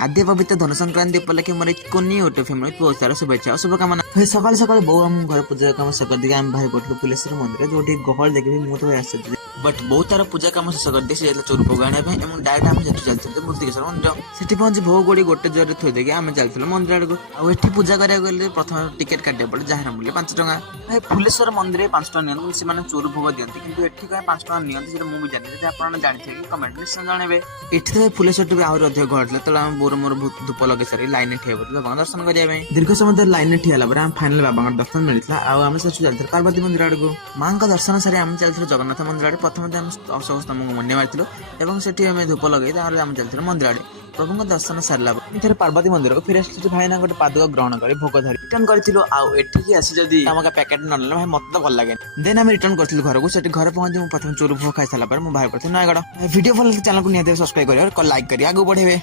आद्य पवित्र धनु संक्रांति उपलक्षे मोर कोनी यूट्यूब फैमिली बहुत सारा शुभेच्छा और शुभकामना। सकाल सकाल बहु आम घर पूजा काम शेष करके आम बाहर पड़ू पुलेश्वर मंदिर जो गहल देखिए मुझे आश्चर्य बट बहुत तार पूजा काम शेष कर चोर भोग आने डायरेक्ट आम चलते मूर्तिकेश्वर मंदिर से पहुंची भोग गोड़ी गोटे जोर थोड़ी देखिए आम चलते मंदिर आड़ को आठी पूजा कराया गले प्रथम टिकेट काटा पड़े जहाँ मूल्य 5 टका भाई फुलेश्वर मंदिर 5 टका नि से चोर भोग दिखती कि 5 टका नियंती मुझे जानी आप जानते कि कमेंट निश्चय जनइबे ये फुलेश्वर टी आहरी अधिक घटला तो बोर मोर धूप लगे सारी लाइन ठिया बाबा दर्शन करने दीर्घ समय लाइन ठिया फाइनाल बाबा दर्शन मिलता आम चलते पार्वती मंदिर आड़ को माँ का दर्शन सारी आम चलते जगन्नाथ मंदिर आड़े प्रथम अशोक स्तंभ मुंडे मारी से धूप लगे आम चलते मंदिर आड़े प्रभु दर्शन सारा फिर पार्वती मंदिर को फिर भाईना गोटे पादुक ग्रहण कर भोग धरी रिटर्न करूँ आठी आसी जदि पैकेट न भाई मत तो भल लगे देन आम रिटर्न करूँ घर को घर पहुंची प्रथम चोर भोग खाई सारा बाहर पड़े नयगढ़ वीडियो भल चैनल को निहाती सब्सक्राइब कर लाइक कर आगे बढ़े।